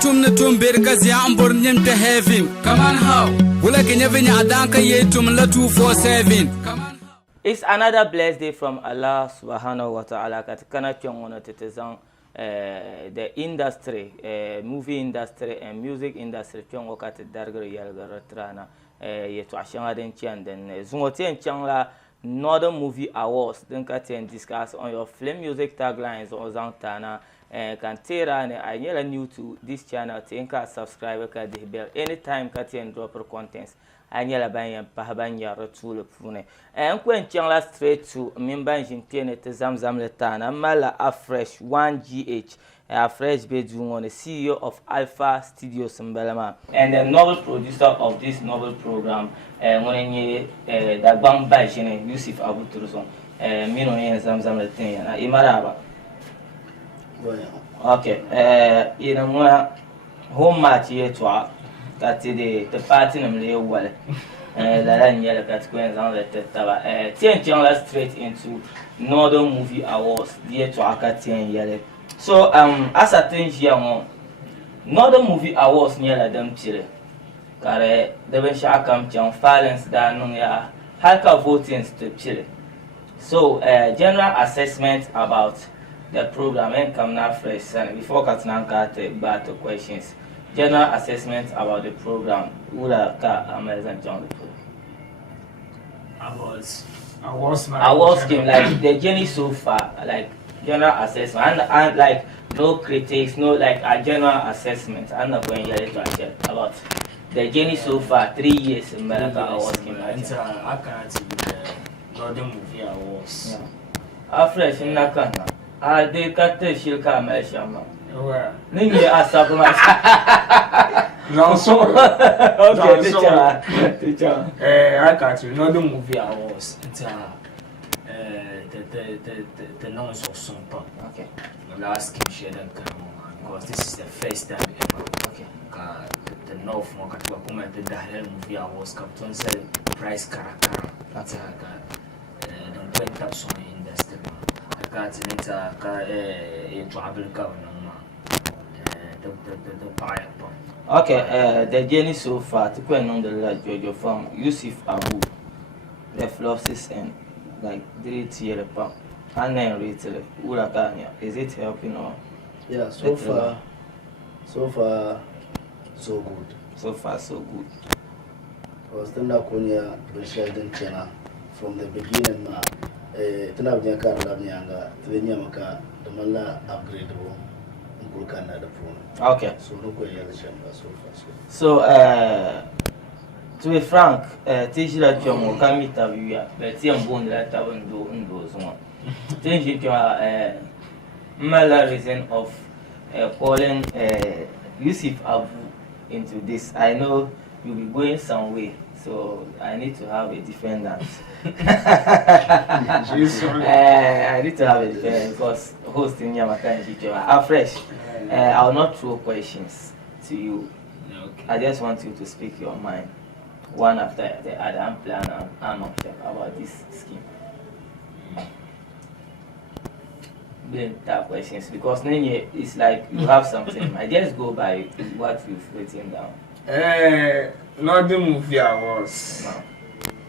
tum na tum bergazi ambor nyem to heaven. Come on how? Wula kenya venya adanka ye tum la 247. Come on. It's another blessed day from Allah subhanahu wa ta'ala. Katikana kyongono tetezang the industry, movie industry and music industry kyongo kati dargar yalgar trana yetu ashanga den chian den zungoten changla Northern Movie Awards den kati discuss on your film music taglines on zantana can tera ne anyela new to this channel tinka subscribe ka the bell anytime kati and drop contents anyela banyan pahabanya ratul pune kwen changla straight to member jintene te zamzam letana mala afresh 1gh afresh bedroom on the CEO of Alpha Studios Mbelema and the novel producer of this novel program monenye dagbang bajene Yusuf Abu Turson mino yen zamzam letena imaraba. Okay, ina muna home match ye twa kati the party namle wale la la nyela kati kwenza le taba tien straight into Northern Movie Awards ye twa kati yele. So as a thing here Northern Movie Awards nyela dem chile kare de ben sha kam chan violence da no ya halka voting to chile. So general assessment about the program and come now fresh and before Katananka take back to questions. General assessment about the program. Ula ka Amazon John. Awards scheme like the journey so far, like general assessment and like no critics, no like a general assessment. I'm not going to share about the journey so far, 3 years in America awards scheme. I can't Northern Movie Awards. Fresh in Nakana. They cut the shilka meshama. Where? Ningi asabma. Johnson. Okay, teacher. I can't Northern Movie Awards. It's the noise of Sumpa. Okay. The last game share them because this is the first time ever. Okay. The North Mokatwa Kuma the Dahel Movie Awards Captain said price Karakara. That's a the 20 song industry. Okay, the journey so far to quite on the Jojo from Yusuf Abu, the flosses and like 3 tier pump and then retail Urakanya. Is it helping or? Yeah, so far so good. So far so good. Because then Konya Rachel China from the beginning tana biya ka da nyanga tanya maka da malla upgrade wo ngulkan da phone. Okay. So no ko yalla shamba so far. So to be frank, tijila chomo kamita biya but yambon la tawndo ndo zuma. Tiji to mala reason of calling Yusuf Abu into this. I know you'll be going some way. So I need to have a defendant. I need to have a defendant because hosting Yamaka and Chicho are fresh. I will not throw questions to you. Okay. I just want you to speak your mind, one after the other, and plan and option about this scheme. Blame that questions because then it's like you have something. I just go by what you've written down. Northern Movie Awards. No.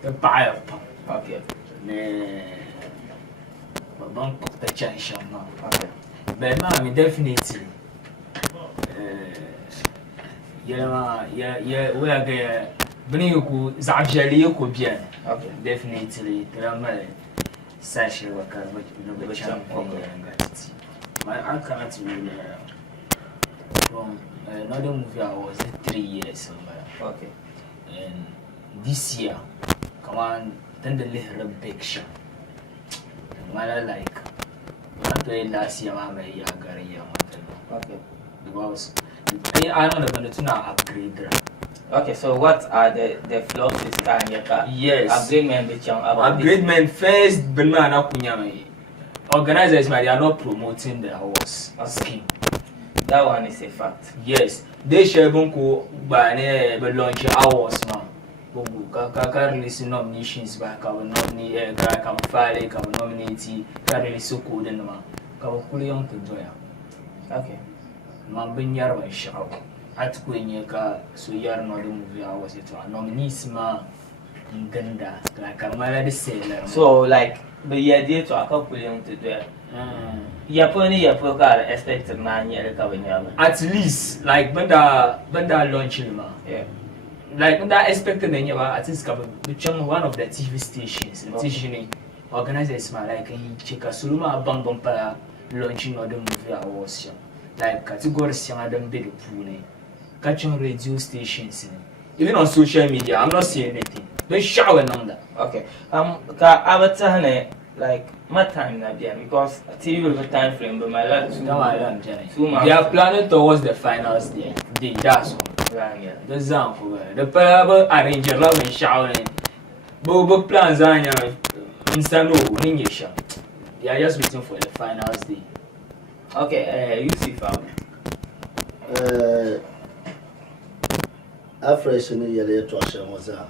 The buyer. Okay. Don't put the change on. Okay. But man, definitely. We are there. Bring you Zabjali, you could be. Okay. Definitely. There are Sashi workers, but you know, the champion. I cannot really from another movie I was 3 years. Okay. And this year, come on, then the little big show. I like not playing last year, I'm a Yagari. Okay. Because I don't know to now upgrade. Okay, so what are the flaws this time? Yes. Upgradement first, banana kunyama. Organizers, they are not promoting the awards scheme. That one is a fact. Yes, they share bunko by launch awards now. Kaka release nominations by our nominee, come file, come nominate, can release so good and man. Come on, to join. Okay. man bin yar ban shawo at ko nye ka so yar no the movie I was it nominees ma nganda like kamala the sailor so like the idea to accomplish to do Yaponi Yapoka expect na nyere ka banyama at least like banda launching ma yeah like that expected na nyaba at least ka become one of the TV stations TV organizers ma like in chika suluma bang para launching of the movie awards like categories yang adam be the pune catching radio stations even on social media I'm not seeing anything they showing on that okay ka abatane like my time na bien because TV will be time frame but my last 2 months they are planning towards the finals day that's all yeah the example the parable arranger love and showering but plans are insano ningesha they are just waiting for the finals day okay you see fam afresh ni yale to ashamoza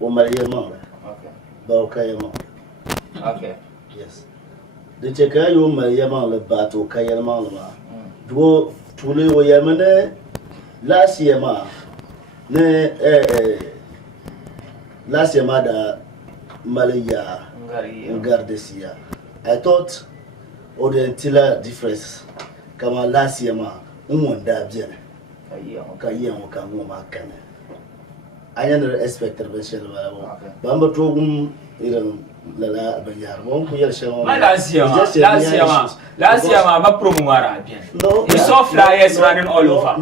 o mariyama okay ba o kayama okay yes de cheka yo mariyama le ba to kayama ma do tule o yamane last year ma ne last year ma da Malaysia Ngardesiya I thought Oriental difference kama last year ma umwanda bjene kayiyan ka ngoma kana ayana expect intervention wala bamba togum irin lala banyar bon ku yar shawa last year ma ba promo mara bien we saw flyers running all over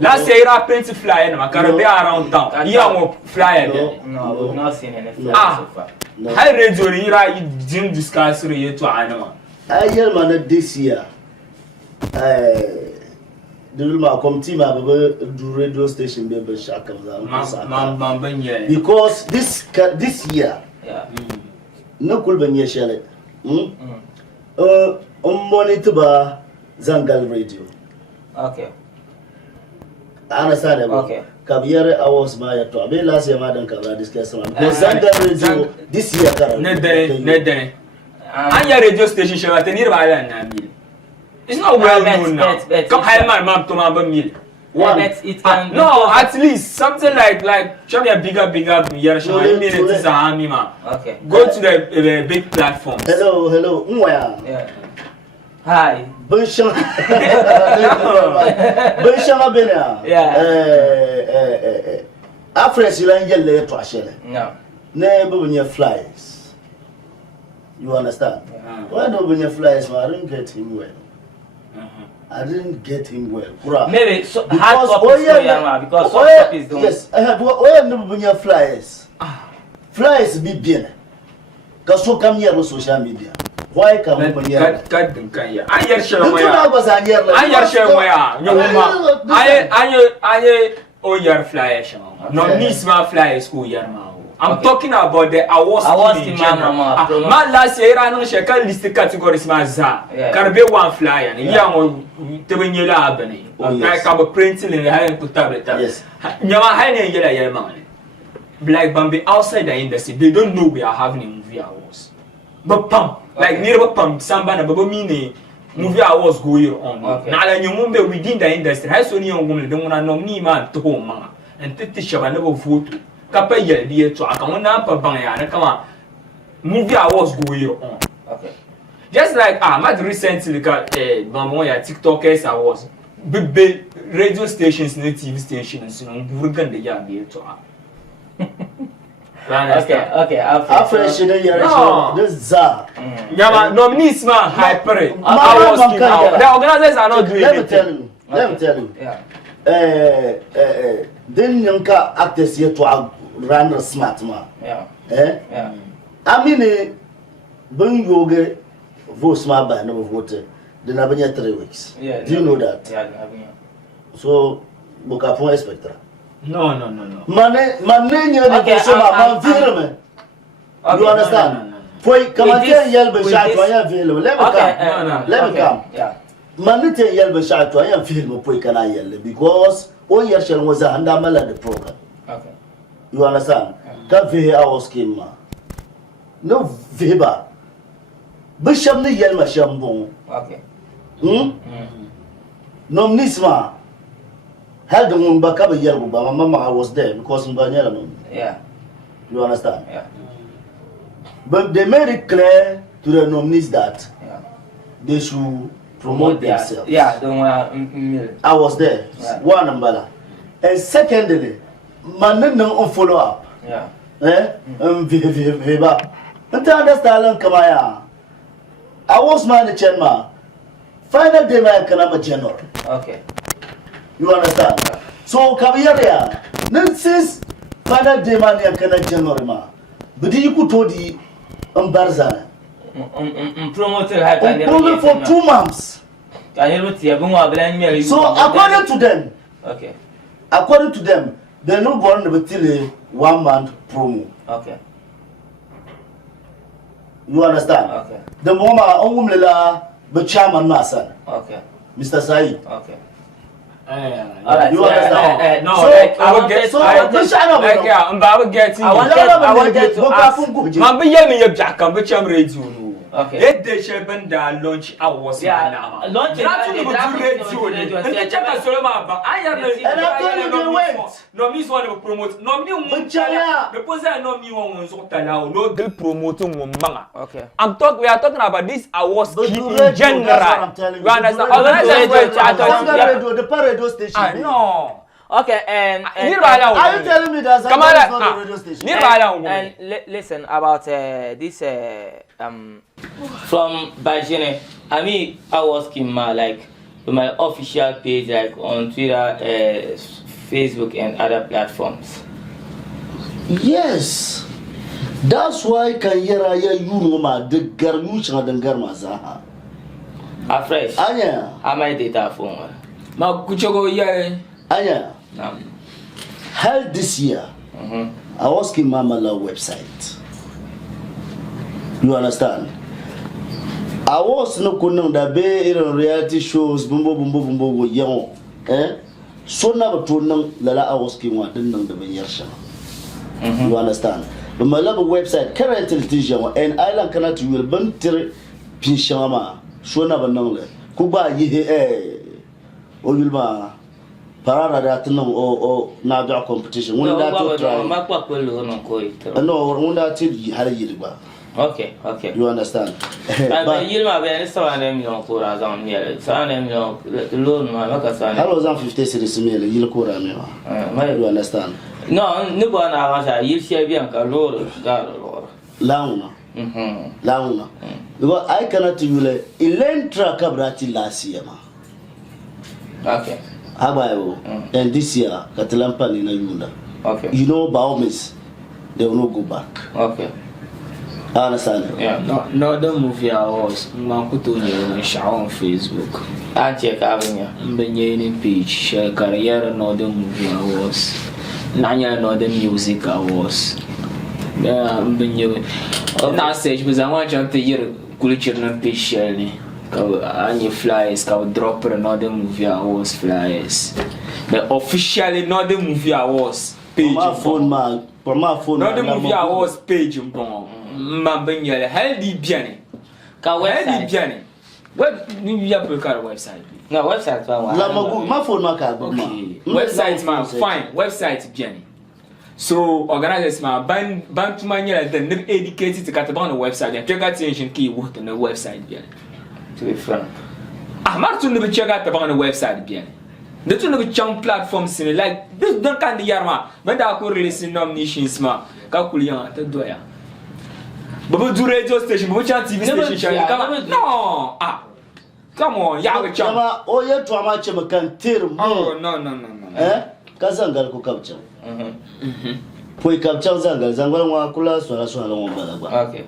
last year I painted flyer na Caribbean around town here mo flyer no we've not seen any flyers so far high radio ira din discuss re to anama ayel man this year Dulma committee ma baba do radio station be shaka because this year no kul banye shele monitor ba Zangal radio okay understand okay kabiyar awards ma ya to abe last year ma dan kabra discuss ma because Zangal radio this year kara ne dere anya radio station shela tenir ba ala na mil it's not well known now come high man to ma ba mil it can no at least something like show me a bigger year show me it is a army ma okay go to the big platforms hello nwa yeah hi Benshama bena afresh lan yelle to ashele no ne bunya flies you understand why do bunya flies I didn't get him well I didn't get him well maybe so hard copies because soft copies don't yes why no bunya flies be bien cause so come here on social media why come bunya kad kan ya an yar shara moya nyoma aye o yar flyer shama no miss ma flyer school yar ma I'm talking about the awards team man last year ran shekal list categories ma za karbe one flyer ya mo tebenyela abane like am printing in high putable yes nyama high ne yela yel ma Black Bambi outside the industry they don't know we are having a movie awards but pam like near pam samba na babo mini movie awards going on na la nyumbe within the industry high so ni ngum le denguna nomni ma to ma and titi shaba na bo vote kapa yeldi to aka wona pa ban ya na kama movie awards going on okay just like mad recently ka bammo ya TikTokers awards big radio stations and TV stations no burgan da ya bi to okay afresh ne yare this za nyama nominees ma hyper awards the organizers are not doing it let me tell you then yanka actors here to run smart ma I mean bring yoga vote ma ba no vote then abanya 3 weeks do you know that so boka pon expectra no mane nya ni so ma man firme you understand foi kamate yelbe shatwa ya firme let me come mane te yelbe shatwa ya firme foi kana yelle because o yer shel was anda mala the program okay you understand ka ve our scheme ma no veba bisham ni yelma shambon okay Nomnisma held the moon back up a year ago, but my mama was there because Mbanyala. Yeah. You understand? Yeah. But they made it clear to the nominees that they should promote themselves. Yeah, don't want I was there. Yeah. One umbrella. And secondly, man on follow up. Yeah. Viva. Until understand Kamaya. I was man chairman. Final day my Kanama general. Okay. You understand? So Kabiya, since final day man Kana general ma. But you could told the Barza. Promoted for 2 months. So according to them, okay. According to them, they're not going to be 1 month promo. Okay. You understand? Okay. The moment the chairman Masan. Okay. Mr. Said. Okay. Alright. You understand? No, so, like, I wanted to ask. Okay. Let the chairman launch hours. Yeah, launch it. I told you they went. No, Miss one of promote. No, me because I know me one was no girl promoting manga. Okay. We are talking about this awards in general. general. You understand? The radio station. I know. Okay, and are you telling me that Zambia is not a radio station? And listen about this from Bajene. I mean, I was like my official page, like on Twitter, Facebook, and other platforms. Yes, that's why Kanyera Yuruma the Garmucha and Garmaza. Afresh. Anya. Am I data phone? Ma kuchogo yeah. Anya. Held this year, I was in Mamala website. You understand? I was no kunung da be in reality shows bumbo young. So never to nung lala I was king one didn't the yersha. You understand? But my love website currently teacher and island cannot will bunter pinshama. So never nung Kuba ye Oyulma. Parada that no na competition. When that try. No, when that you had a Okay, okay. You understand? But you know, very someone on Kura on here. Someone loan my Macassan. I was on 50 cities meal, you you understand? No, no one I was you share Bianca Lord, God, Launa. Launa. Because I cannot tell you, Elentra Cabrati last year. Okay. And this year, Catalampan in a Yunda. Okay. You know, by all means, they will not go back. Okay. I understand. Yeah. No, the movie I was Makuto show on Facebook. I check Avenue. Benye page, share career, no the movie I was. Nanya, no the music I was. Benye. Now, stage, but I want you to hear culture and page sharing. And flyers, drop another movie awards flyers. But officially not the movie awards page. My phone, man. Not the movie awards page. Mambenya, healthy piano. Healthy piano. What do you have a website? No, website. My phone, my card. Website, man, fine. Website piano. So organizers ma ban to mania then educated to cut on the website and check attention keyword on the website piano. To be frank. Mark to never check out on the website again. The two of the platforms in like this don't can the yarma, but I could listen nominations ma, calculating the doya. But do radio station, which are TV station? No, come on, Yahweh. Oh, you're to a match of a cantir. Oh, no. Kazangal ko capture. Poi capture zangal, zangal kula swala swala Okay.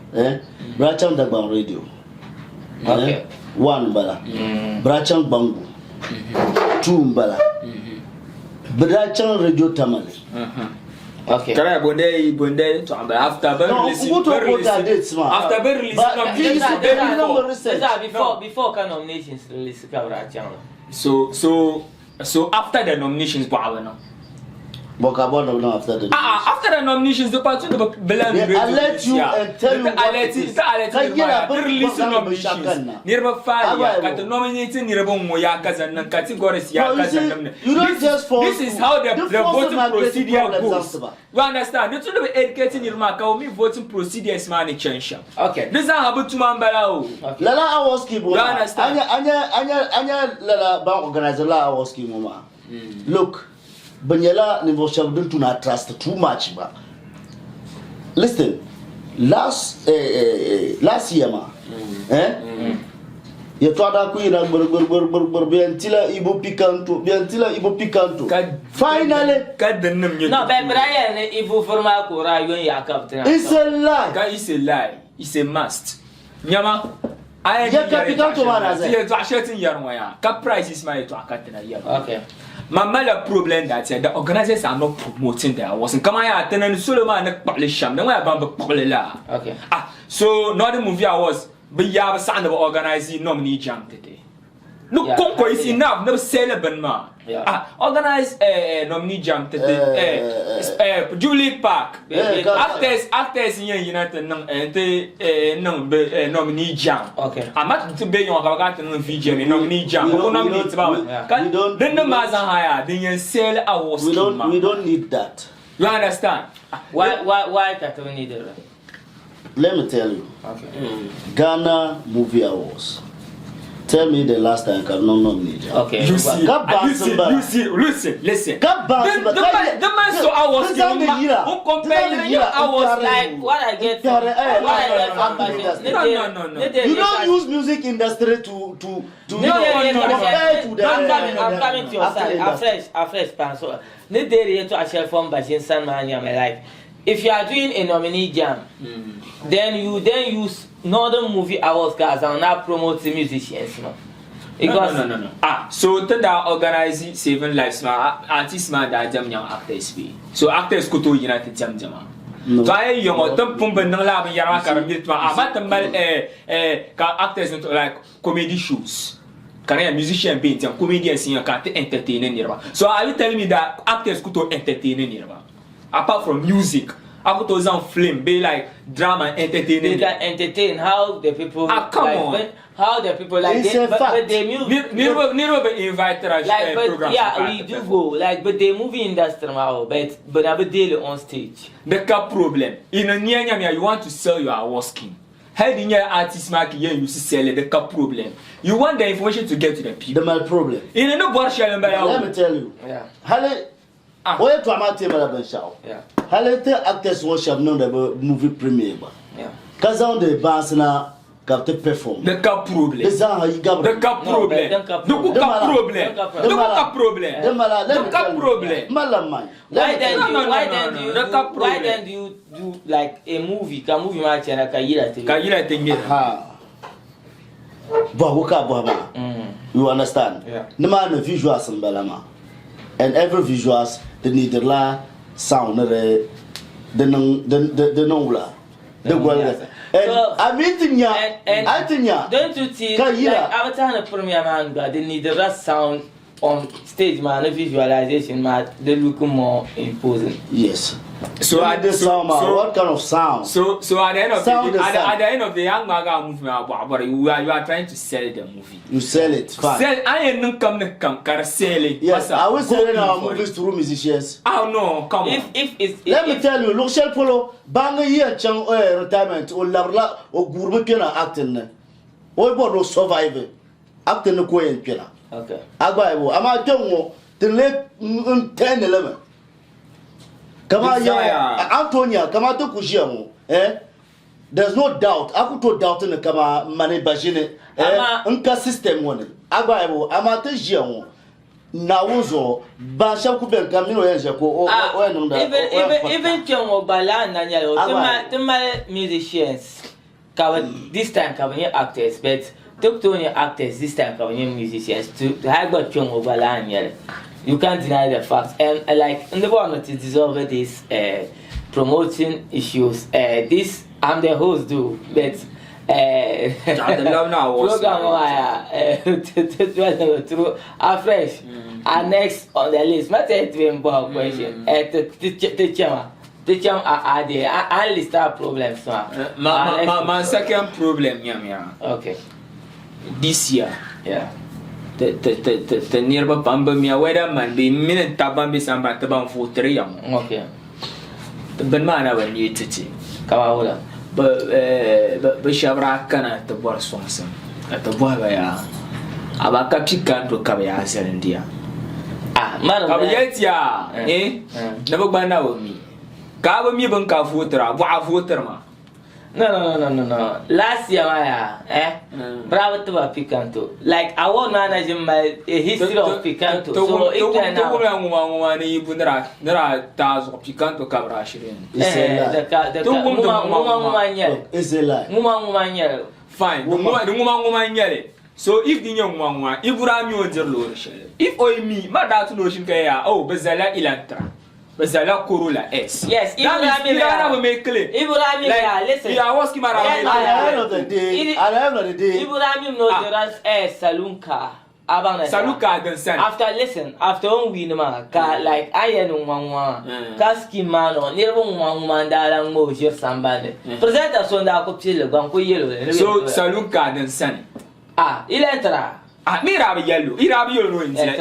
Bracham Dagbang radio. Okay. One bala. Bracham Bangu. Two bala. Bracham radio tamale. Okay. Can I bonde after before kind of nations release camera channel. So after the nominations, But Kabon no after the After the nominations, the party of Belan. I let you and tell you what it is. The release nominations. Nearby fire, got the nominating nearby Moyakas and categories. You don't just fall. This is how the voting procedure goes. You understand? The two educating your mark, me voting procedure is money change. Okay. This is how to Mambala. Lala Awoski, You understand? Anya Lala Bank organizer La Awoski Mama. Look, Banyala Nivoshab do not trust too much. But listen, last year, ma, you thought I could Biantila Ibo Picanto. Finally, got the name. No, but Brian, Ibo Forma Kura, it's a lie. It's a lie. It's a must. Nyama, I am Picanto man. Here to a certain Yarmoya. Cap price is my to a cat in a year. Okay. My mother problem that the organizers are not promoting their awards. And come here, Tenan Suleiman publish them. Then we are about Polela. Okay. So not the movie awards, but you have a son of organizing nominee jam today. Look, Conco is enough, no celebrant man. Organize nominee jam today. Julie Park. Actors in United nominee jam. Okay. I'm not to be on a VJ nominee jam. Then the Mazan higher, then you sell awards. We don't need that. You understand? Why that we need it? Let me tell you. Okay. Ghana Movie Awards. Tell me the last time I no nominate. Okay. You see, listen. The man so I was like what I get from No. You don't use music industry to compare to the I'm coming to your side. Afresh pan. Ne dare to actually form by San Mania like if you are doing a nominee jam, then you use Northern Movie Awards guys and now promote the musicians, no? No. So to that organize Saving Lives, artists that jam young actors be. So actors go to United Jam. So I young or don't pump and lab in Yaraka, actors into like comedy shows. Career musician being comedians in your car to entertain in Yarba. So are you telling me that actors go to entertain in Yarba? Apart from music, I could also film, be like drama, entertaining. They can entertain how the people. Come on. How the people like they, but they music. Never invite us like, but programs. Yeah, we do go. Like, but the movie industry now, but I daily on stage. The cap problem. In a near you want to sell your awards skin. How do you artist market you sell it? The cap problem. You want the information to get to the people. The mal problem. In a no let me tell you. Yeah. Where to amate malabon show? Yeah. Halete actors worship no the movie premiere. Yeah. Kaza on the band na kapte perform. The cap problem. The cap problem. The cap problem. Malamai. Why then do you do like a movie? Ka movie match na Kayira thing. You understand? Yeah. No man visuals and balama. And every visuals they need the sound the nongla. The well. And I'm eating ya. I think ya. Don't you see? Like Avatar the premier man, but they need the sound on stage, man. The visualization, man, they look more imposing. Yes. So at the sound, what kind of sound? So at the end of the young Maga movie, you are trying to sell the movie. You sell it. Fine. Sell. I ain't come sell it. Yes, I will sell our movies through musicians. Oh no, come on. If let me tell you, look, Shell Polo, bang year chang retirement or labra or Gurmukina acting. All about no survivor. Acting the Queen Pina. Okay. Agaibo, I'm a young the late 10, 11. Come on, Antonia, come out to Kujiamo. There's no doubt. I could doubt in the Kama Mane Bajine. Unka system one. Agaibo, Amatejiamo. Nauzo, Basha Kuben Camino Enjako, even John Balan and the musicians cover this time covering actors, but talk to your actors this time covering musicians to have got John Balan. You can't deny the facts, and like in the one to dissolve this promoting issues. This I'm the host do, but program through afresh and next on the list. Not a question. Teacher are the and list our problems. My second problem, okay. This year, yeah. The nearby Bamba me whether man be minute tabambi samba taban for 3 young. Okay. The banana when you teach. Kawaula. But Shabra can at the boss Swanson at the boy. About Capican to Cabaya Serendia. Ah, man, never by now with me. Cover me bunka footer, wow footer. No. Last year, bravo to a Picanto. Like I won't manage my history of Picanto. So if you one you put there are thousands of Picanto Cabrashirin. It's a lie. Woman, fine. The woman yelling. So if the young one, if Rami on the lotion, if me, my daughter lotion kaya, oh, Bezala Ilantra. Bezala Corolla S. Yes, Ibrahim make clear. Ibrahim, listen. You are asking at the end of the day, Ibrahim knows the runs saloon car. Saluka dan san. After we no man, like I know one, Kaski man or near one man that I'm more sure somebody. Present us on the copil, Banco Yellow. So Saluka dan san. Ah, Elentra. Ah, Mirabi yellow. Irabi no inzila.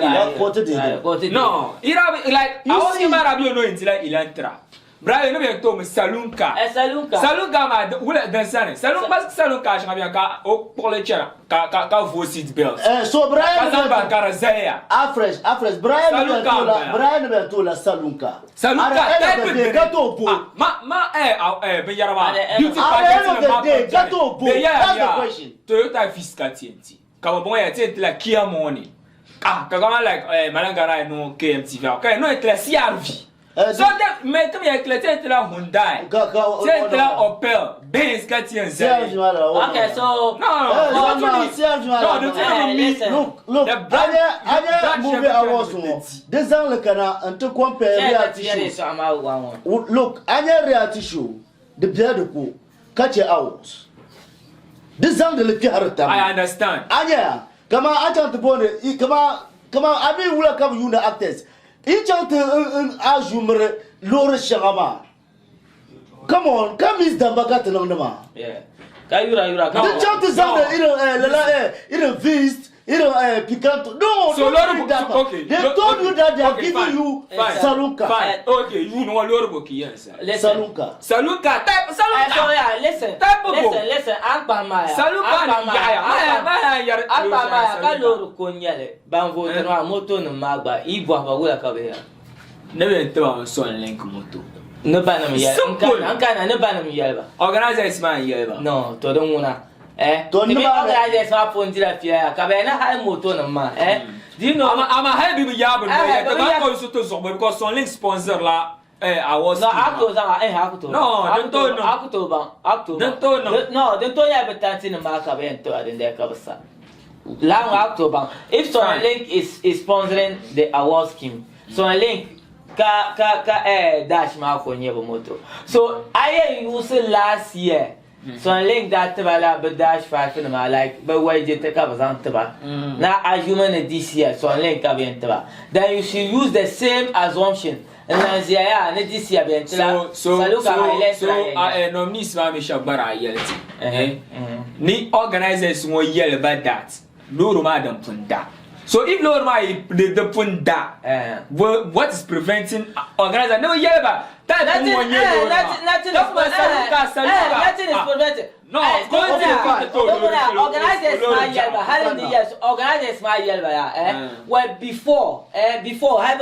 No, Irabi like I was Marabi no inzila Elentra. Brian no be to me Salunka. Salunka ma wala dan san. Salunka shanga ka o polecha ka voice belt. So Brian Kazamba karazaya. Afresh Brian no be to la Salunka. Salunka gato bo. Ma be yarama. Beauty pageant na gato bo. That's the question. Toyota Fisker TNT. Kama bon ya tete la Kia Money. Kama like malangara no KMTV. Okay, no et la CRV. So that mais comme il y a éclaté la Hyundai. C'est la Opel, Benz Catien. Okay, so look. The brand movie awards des ans le kana un te compare reality show. Look, anya reality show de bien de ko catch out. Des ans de le piarata. I understand. Anya, kama acha te bonne, kama abi wula kam yuna actors. Each of the Azumre Lore Shagama. Come on, come is the Bagat on the man. Yeah. Kayura. The chant is on the feast, Picanto. No, so okay. They told you that they are giving you Saluka. Fine. Okay, you know Lorboki, yes. Saluka. Type Saluka. Listen. Akbama. Kaloro Konyale. Banvo moto no magba. Ibwa wala kabea. Never throw son link moto. No banam yel. Ankana no banam yelba. Organize man yelba. No, to don't wanna. Organize my phone to the fear. Cabana high motor no man. Do you know I'm a heavy yab because son link sponsor la. I was no October. No, don't ever dance in the market in their cover. Long October. If Son Link is sponsoring the award scheme, Son Link dash mark on your motor. So I used last year. Son Link that but dash 5 in my like, but why did take up as now as human this year, Son Link then you should use the same assumption. And this year, so nomini Swami Shabara yelty. Ni organizers more yell about that. No madam punda. So if Lord my the punda, what is preventing organizer? No yell about that. Nothing is preventing. No, organizers my yellow. Well, before, I have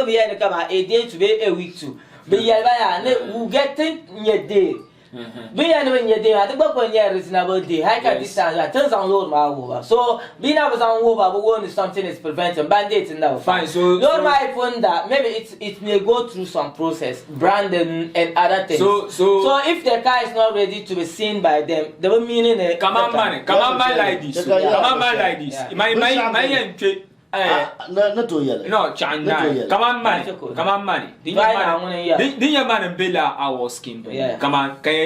been a day to be a week too. But yellow, who get in your day. Be anyway, your day, I think when you're reasonable day, I can distance, turns on load my over. So, being I was on over, but one is something is preventing bandits and now. Fine, so Lord my phone that maybe it may go through some process, branding and other things. So if the car is not ready to be seen by them, they will mean in a come on man like this. My not to yell. No, China. Come on, money. Didn't your man and Bella our skin? Come on, can you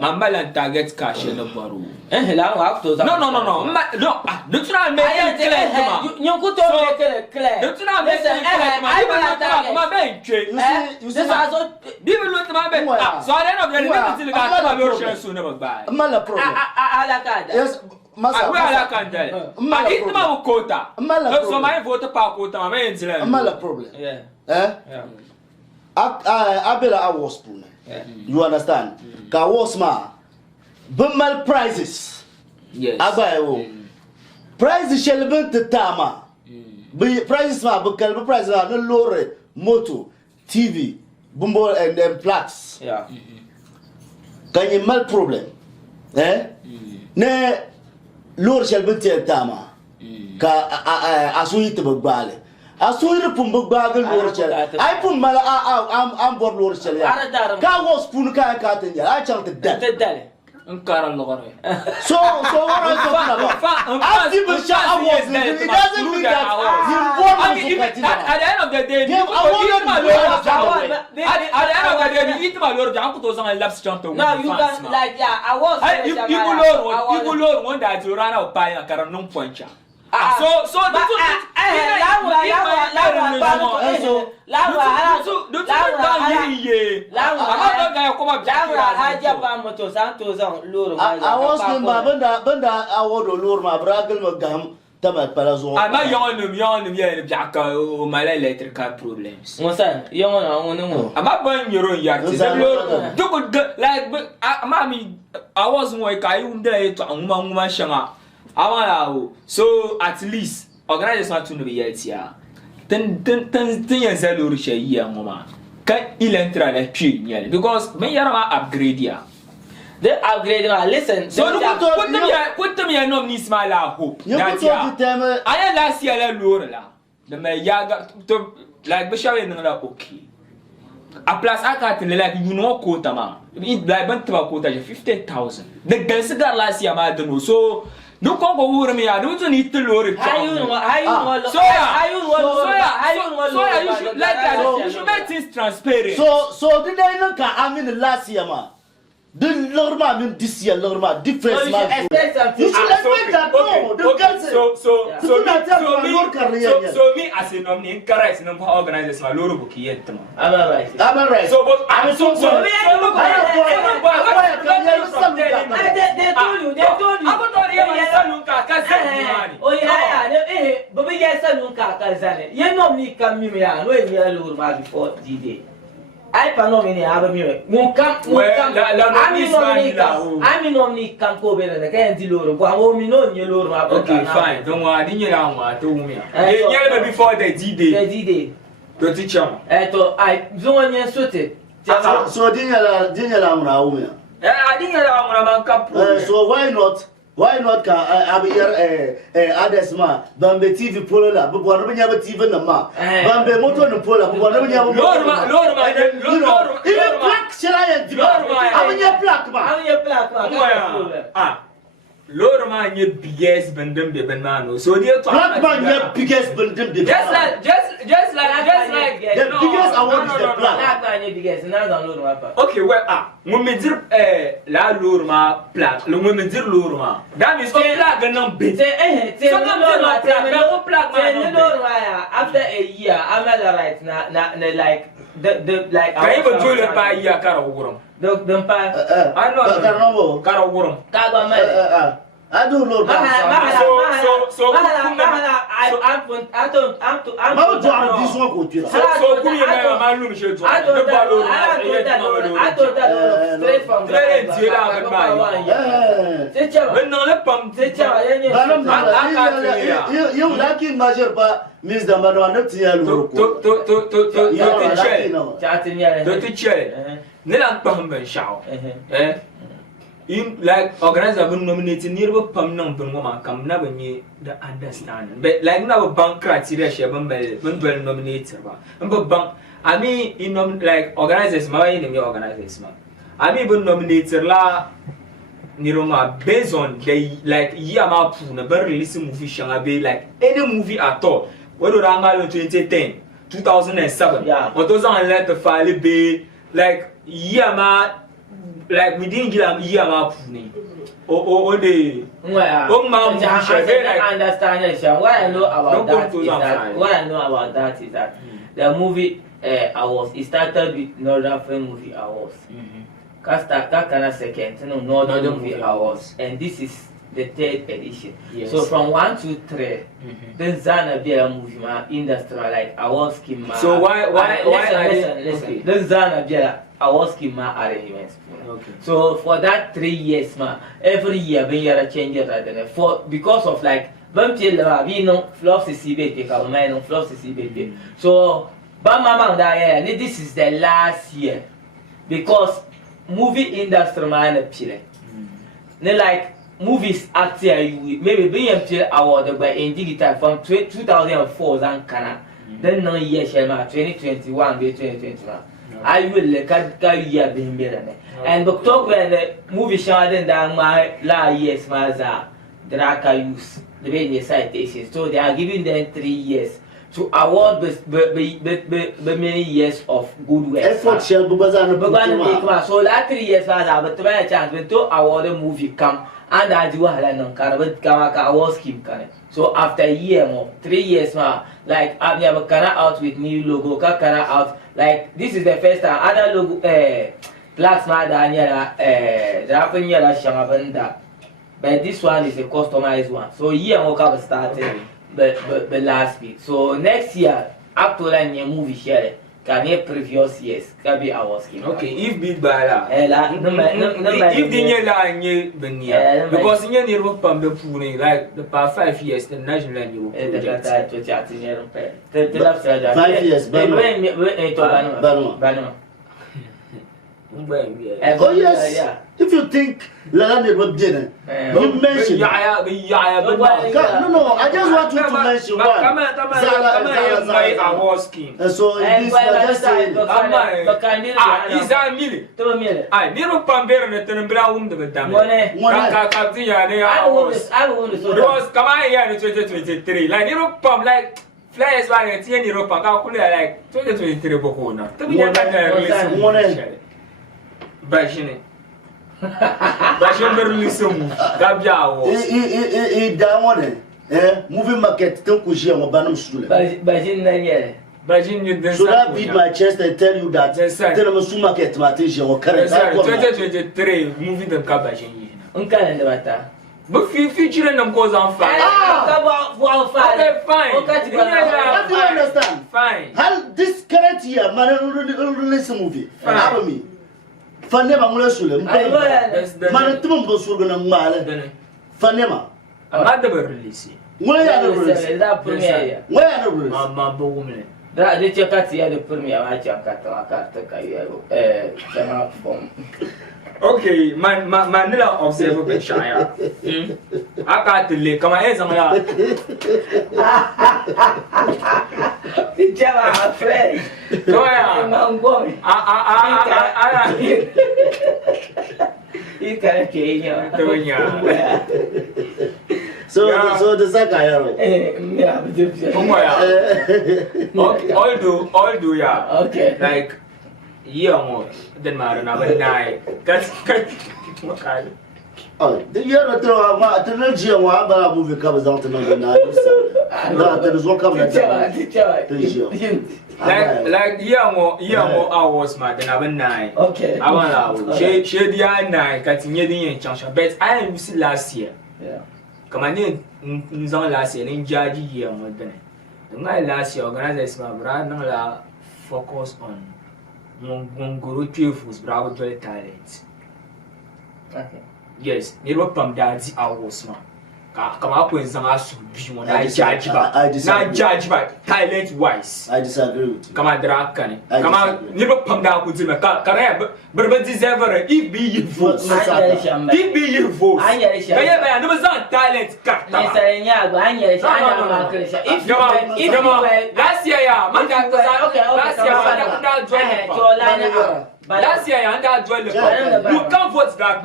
Mambala target cash no baro. La wa to No. Do you not make it clear? You could make it clear. Do you not make it clear? My bench. You see, People look my bench. So I don't know that you got my version soon about buy. Mala problem. Yes, masa. Mala kanda. Ma it ma quota. So my vote pa quota ma enzela. Mala problem. Yeah. Abela I was spoon. You understand? Ka was ma. Bumal prices. Yes. Abayo. Prices shall be the tama. Prices ma bukal prices are no lorry, moto, TV, bumbo and then plaques. Yeah. Can you mal problem? Ne lorry shall be the tama. Ka asuit bale. Asuir pumbo bagal lorry shall. I put mala I'm board lorry shall. Ka was spoon ka katanya. I chanted that. Nkara logore. So what are you talking about? As people shout awards, it doesn't mean that at the end of the day, at the end of the day, you eat my lord, Uncle Tozan and Laps jump to. No, you can like I was. You will one that you run out by a canon point. So I was in Banda award or Lord Mabragal Magam Tamat Palazzo. I'm not young, Jack, my electrical problems. What's that? Young, I'm not buying your own yard. You could go like, Mammy, I wasn't like I wouldn't dare to Umma Shama. So at least organize not to be yet here. Ten years ago, year, Mama. Can il enter a tree because when you are upgrade here. They upgrade. Listen, so put them here, no need smile. I hope. I last year, Laura. The Mayaga to like Bishop and okay. A plus I can't like you know quota man. It like went to a quota 50,000. The girls got last year, I don't know. So no go over me. I don't need to lower it. You should make things transparent. So did I not come? I mean last year, man. The normal mean this year, normal difference. You should expect that. So me as a nominee, correct, no organizers my lower book yet. I'm right. So but I'm so they told you. Oh yeah, but we get some Kazan. You know me come me and when we are lower before D-Day. I cannot mean have a mirror. I'm in only can go better than I can't deal with okay, fine. Don't worry, I didn't know to me. Before the D-Day. The D-Day. The teacher. I don't want to so didn't so why not have here others ma bambe TV polola but one of them TV na ma bambe moto no pola but one of them Lord even black shall Lord man your biggest bendem be benano so they black man your biggest bendem just like the biggest award is the black man biggest now okay well when dir la lourma plaque le when dir lourma that means plaque non bit after a year I'm right na like the like can you do it by year karo the I know karo I don't know that. in like organizer been nominated nearby pam nang been woman come na benye the understanding but like na bank criteria she ben well nominated ba bank I mean in like organizers ma in me organizers ma I mean been nominated la niroma based on the like year ma pu na be release movie shanga be like any movie at all whether rangal in 2010 2007 yeah or 2011 file be like year ma like we didn't get a year map or the understand it. What I know about that is that the movie it started with Northern Film Movie Awards. That second, Northern Movie Awards, and this is the 3rd edition. Yes. So from 1 to 3, then Zana be a movie industry like awards scheme. So why listen. Then Zana be a awards scheme arrangements. Okay. So for that 3 years, every year when you are changing that, for because of like we know flops is CBT, flops is CBT. So this is the last year because movie industry like movies acting maybe being awarded by in digital from 2004 and Canada. Then no year 2021 2021. I will year being better. And but talk when the movie showing down my years Draka use the way citations. So they are giving them 3 years to award the many years of good work. Effort shall be so that 3 years but try a chance when to award a movie come and I do award scheme. So after a year more, 3 years like I've never out with new logo, out like this is the first time other logo blacks but this one is a customized one. So year more started the last week. So next year, after a movie share, can be previous years, can be our scheme. Okay, if big by that. If the year because in your pump the pony like the past 5 years, the national annual. 5 years, oh yes. If you think Lalande was dinner, you mentioned. No, I just want you to mention one. Award scheme. So it is just saying. Is that million? I never pamper and turn brown the dam. Because come on here in 2023. Like never pump like. Flyers by a 10 euro per like 2023 Bocona. Bashing Berlisum, Gabia. He down moving market, Tokushi, or Banum Sula. Should I beat my chest and tell you that Telemasu market, Matisha, or current 2023 moving the Cabajin? But future and goes on fire. Okay, fine. What do you understand? Fine. How this current year, man, release a movie. Follow me. Fanema Mulasula, Manatum goes for the Mala. Fanema. I'm not the release. Where are the rules? Where are the rules? Mamma woman. That did you cut the premier? I can't cut okay, Manila observe the Shire. I got to lick. Come on, here's some of that. I'm afraid. Go ahead. I'm going. You can't change your. So the Sakayaro. Although, yeah. Okay. Like, year more than Marana, night. That's okay. Oh, the year or two, the next year, one movie comes out another night. There is one coming at like year more hours, man, than our night. Okay. I want to share the night, continuing in Changsha. But I am last year. Yeah. Come on, last year, in Jaji year more than my last year, organizers, my brother, focus on Monguru Chiefs, Bravo talent. Okay. Yes, never pump that hours, man. Come up with some answer. I judge by talent wise. I disagree with you. Come on, Drakan. Come on, never pump down with him. Can I? But this ever if be you vote. If be you vote. I never saw talent. Last year, last year, you can't vote that.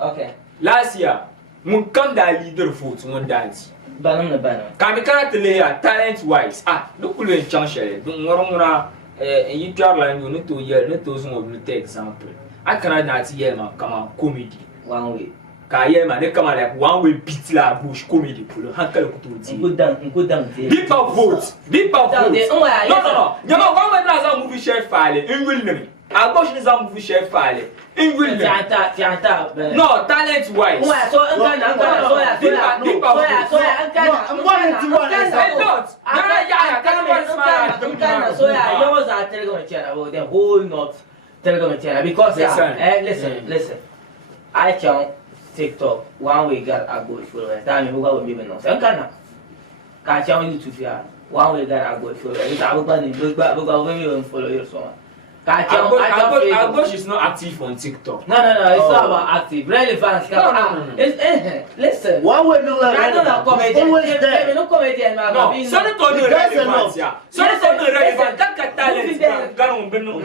Okay. Last year, we come that leader vote one dance. Banana. Can we talent wise? Look who in chance. Don't you travel and you need to hear, let those who will take example. I cannot not hear my come on comedy one way. Kaya man, they come like one way beat la bush comedy. Pull handle to Good down. People vote. No. You know, one way that's a movie share file in William. I watch this movie share file in William. No, talent wise. Listen. I can TikTok one way got a good followers. That means who got women no. Some kind of YouTube one way got a good followers. It's about the got women follow your song. Agosh is not active on TikTok. No. It's not about active. Relevance. No. Listen. One way no comedian. No comedian. No. Sorry to the relevance. Sorry to the relevance. That talent. No.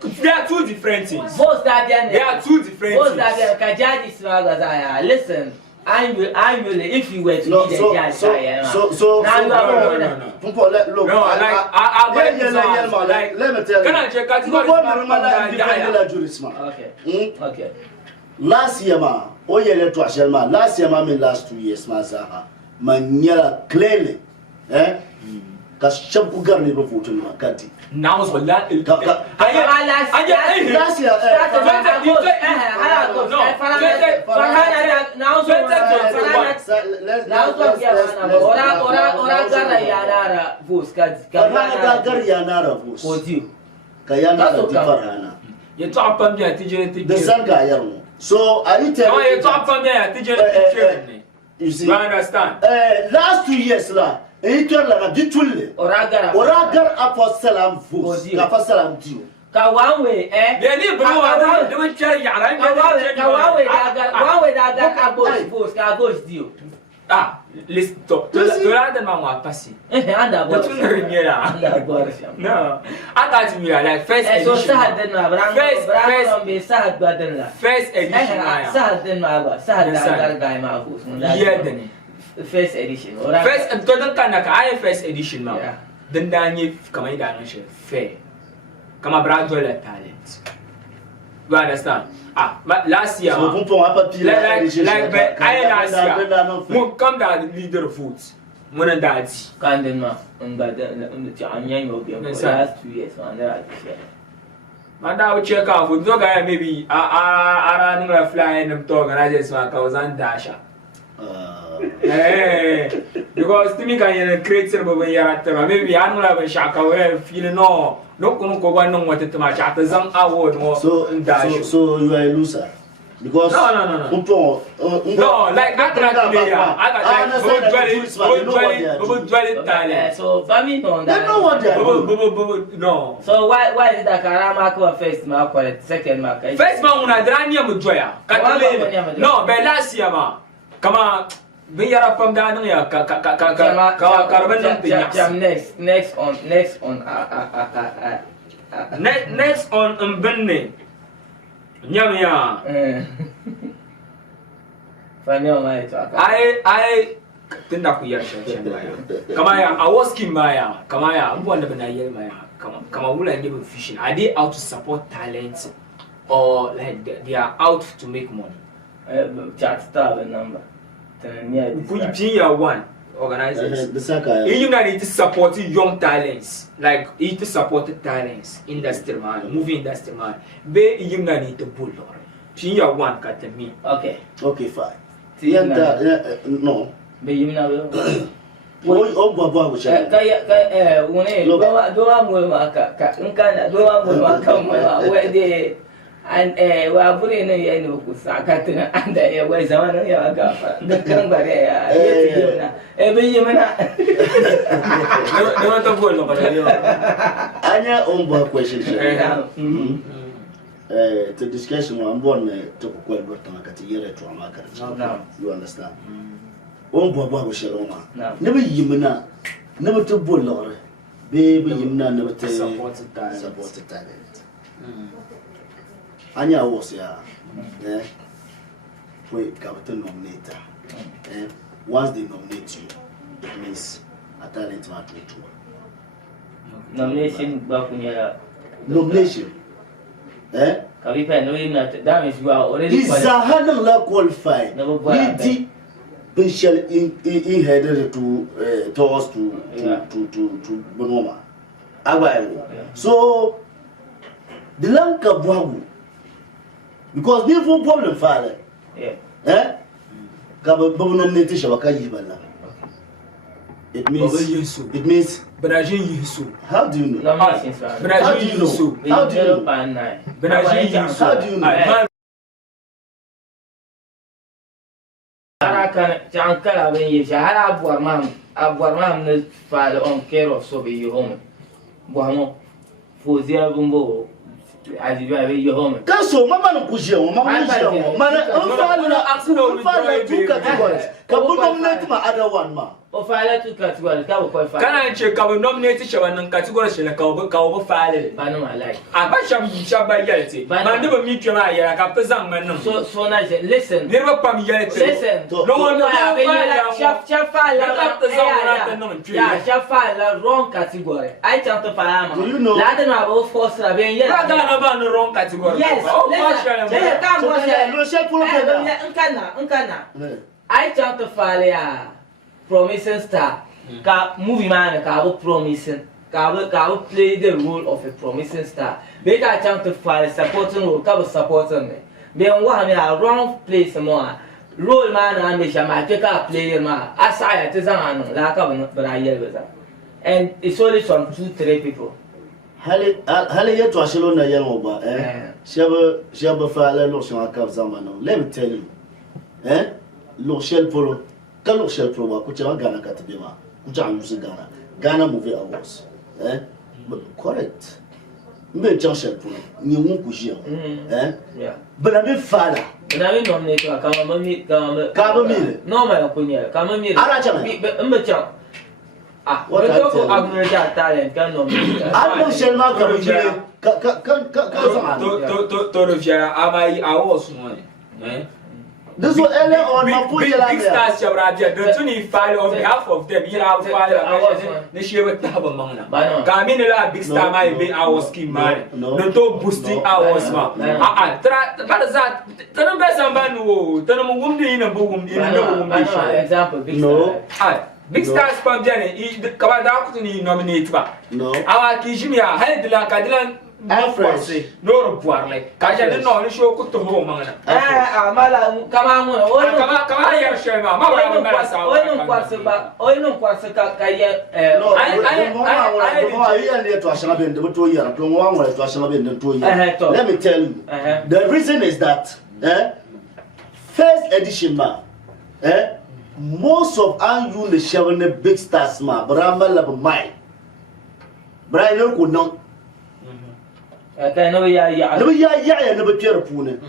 They are two different things. They are two different things. Listen. I'm if you were to be the judge. So now you are look. No, like, let me tell you. Can I check out Okay. Last year, last year, mean last 2 years, Manyala clearly, because Shampoo Garni before to Makati. Now, so that last year, so are you telling me? You see, understand? Last 2 years, Oragar Aposalam Fus, Aposalam Dio. One way, Ah, listen to the man passy. No, I got me like first edition. First edition. First edition now. Then Daniel come in fair. Come a brand talent. You understand? But last year, like last year, come down the leader of foods. When daddy. Candema, last 2 years, and I will check out with no guy maybe I don't fly in them talk and I just want I was on Dasha. Because to me, can create some when you're at maybe I don't have a shock away feeling no one know what to match at the Zam award more. So you are a loser. Because no, like I got so family don't know what they are. No. So why is that Karama first mark or second mark? First man when I dran you Joya. No, but last year ma. Come on. We are from down here. Next on Benny. Nyamia. I think that we are Kamaya, I was Kim Maya. Kamaya, I'm one of the Maya. Kamawula and give fishing. Are they out to support talents or like they are out to make money? Chat star number. Put you one organizers. You need to support young talents, like it to support talents, industry man, movie industry man. Be you need to pull on. Pia one cut me. Okay, fine. No. Be you know. And we are putting in a Kusakatina and where's the one the Kambare? Every human. Anya own question. To discussion one born to quite what at a year to a market. You understand? One Baba Shaloma. Never Yimina, never to bull, baby Yimina never to support talent. Anya was we got to nominate. Once they nominate you, it means a talent matter too. Nomination bakunya. Nomination. Kavipa no him that means you are already Izahanang la qualified. He potential in headed to us to Bonoma. So the Lanka Buagu because they for problem father. Yeah. It means Brazil Yusu. How do you know? Brazil Yusu. How do you know? How do you know? Chankara when you shall Abuamam the father on care of so be your home. Buamo for the Bumbo as you drive your home. Caso, Mamma Pujo, Mamma, two categories. Kabuno let my other one, ma. Of I two categories, can I check our nominated and categories in a cover file? Banama like. I bet shall by yelty. But I never meet your eye after some man. So nice. Listen, Never come yet. Listen, no one shall file wrong category. I jump to Palama. Do you know? Latin about force Raven. About the wrong category. Yes, I jump to file promising star. Movie man, promising. Ka play the role of a promising star. Make I jump to file supporting role, cover supporting me. Then one a wrong place more. Role man and me shall take a player man. As I it is an lack of but I yell with that. And it's only some 2-3 people. Halle yet was alone a young over, Shabba Fala Lotion Zamano. Let me tell you, Lo Shell Polo, Kalo Shell Pro, Kuchama Ghana Katibima, Kuchan Ghana, Ghana movie awards. But correct. Me John Shell Polo, you won't push him. But I'm a father. And I nominate Kamamami. No, my opinion. Kamami. Aracha. What talent can nominate. I don't shall not come here. I was one. This was earlier on my big stars, the 25 on behalf of them. You have five. This year with Taba Mana. Camilla, big star, my big hours scheme, man. No, boosting hours, man. That is that. Tell them best man who tell them a woman in a boom in a example. No, big stars from Jenny. Come out to nominate. No, our Kishimia, Headland, Cadillac. No, poor like Kaja didn't know show could to home. Come on, come here, Shema. Let me tell you, the reason is that first edition, most of you the Shavane big stars, Brahma love mine. Brian could not. No, yeah, never care of Pune.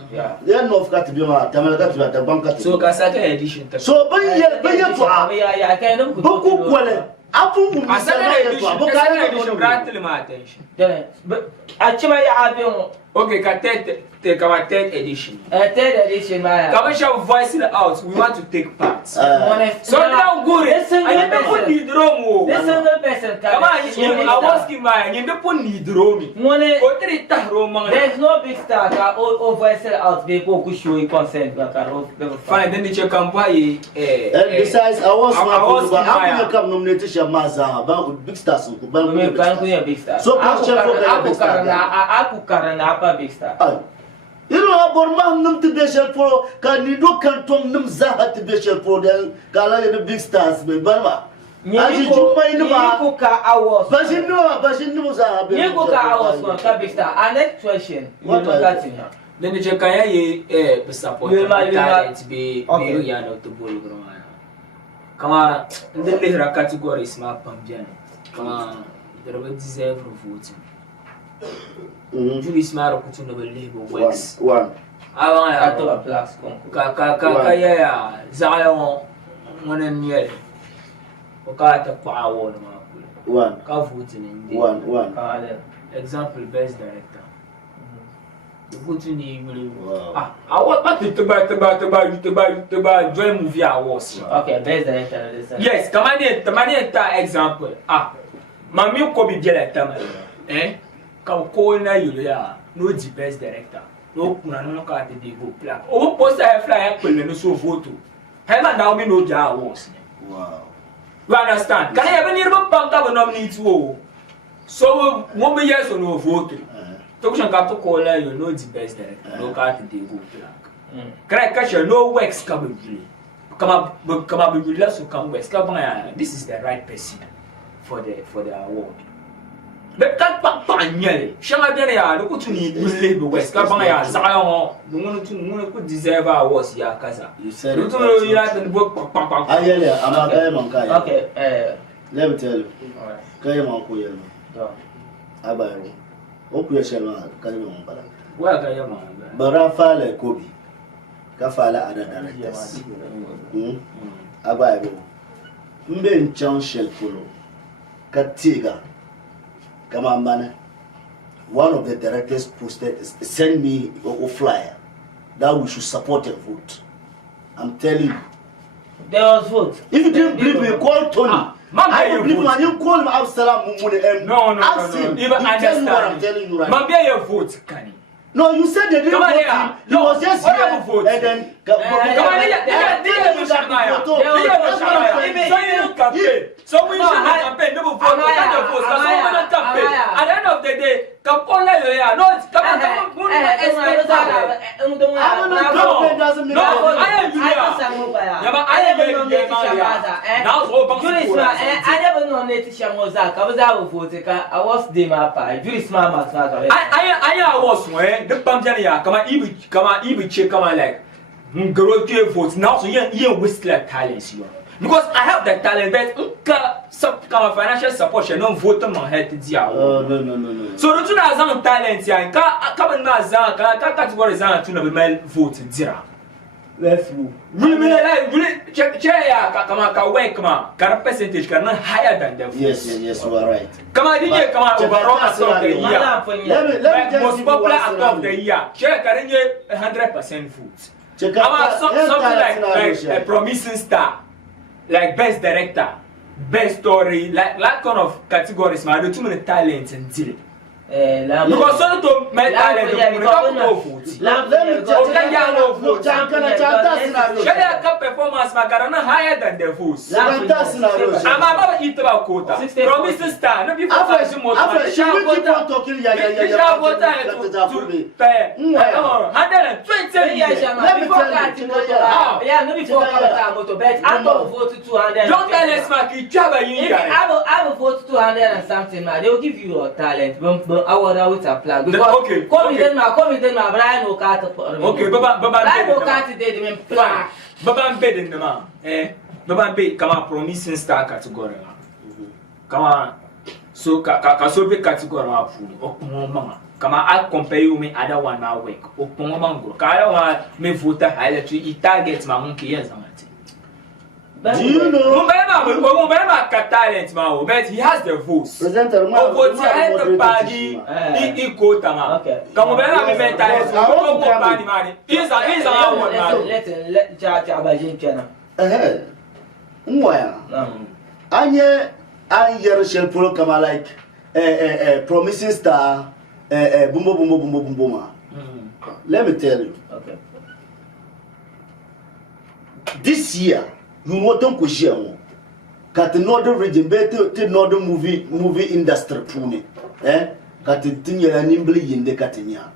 They are not got to be my Tamaka to bank. So, Casaka edition. So, but I can't book. Apple, I said, my attention. But actually, I have okay, take our 3rd edition. A 3rd edition, my commercial voice it out. We want to take part. So now, good. Listen, I don't need wrong. Listen, person. Come on, I was asking my, you don't need wrong. There's no big star or voice it out. People who show you consent. Fine, then you can buy. Besides, I was come nominated Shamaza about big stars. Big star. So, big star. You know, about man to be shell for can you do canton them Zaha to be shell for them, Gala the big stars, me Burma. As you do my number, hours. But you know, Zaha. You go hours for big star. Our next question, what was that? Then the Jakaya support to be Young to Bull. Come on, the later category is my Pambian. Come on, there will deserve of voting. Julie Smart put on the label works. One. I want to a plus. Kakaya, Zion, 1 year. Okata power. One. Voting in one. Example, best director. The voting I want to buy join movie awards. Okay, best director. Yes, come on, the example. Mami ko bi jela tama ka ko na yuya no the best director no kuna no ka de go plan o post a fly ko le no so vote hema now me no ja awards Wow. you understand can you even near bank ka nominate wo so mo be yes or no vote to ko ka to ko la you no the best director no ka de go plan kra ka she no works ka be kama be so come works ka ban this is the right person for the award. But that panyele, shanga bien ya, no kutu ni gule be west ka banga ya zayo, no ku deserve awards ya kaza. You said it. No you like the book pam. Ayele, amaka mankai. Okay, let me tell you. all right. Kaya manko yelo. Go. Abayo. Oku yeshema kaya manbala. Wa kaya ma. Bara fala kobi. Ka fala ada directors. Abayo. Mbe nchan shell polo. Katiga. KAMAN, one of the directors posted, send me a flyer that we should support and vote. I'm telling you. There was vote. If you didn't believe me, call Tony. I don't believe when you call him Absalam Mumune. No. Ask him. Even understand what I'm telling you right now. Mambia your vote, Kani. No, you said they didn't vote him. He was just here vote. And then so we should campaign, no vote, campaign. At the end of the day, Kapola, no, because I have the talent, but some financial support, you don't vote on my head. No. So don't you have some talent? Come and category to be vote. Let's move. Really, check ya, work man, percentage higher than them. Yes, you are right. Come on, overall actor of the year. Let me most popular actor of the year. Check 100% vote. Something like a promising star, like best director, best story, like kind of categories. Man, there are too many talents and deal. Because some to my talent, we don't know vote. Let me Shall performance macarona higher than the votes. I'm about to eat about quota. Promising star, no people talking don't tell us, Maki, I will vote 200 and something. They will give you your talent. I would apply. Okay. Come in my Brian Okata. Okay, Brian Okata did him plan. Baban bed in the man. Baban bed come on promising star category. Come on. So kasobe category ma food. Okun mama. Come on, I compare you me other one now work. Okun mango. Kaya wa me voter highlight you target ma monkey yes amati. Do you know? Mubema got talent, but he has the votes. Presenter, the party, he quote okay. Come on, talent. He's our one. Let Jabajin channel. I hear shell pull come like promising star, boom. Let me tell you. Okay. This year. You want to go kat northern region better to northern movie industry pune kat tinya nimbli yinde katinya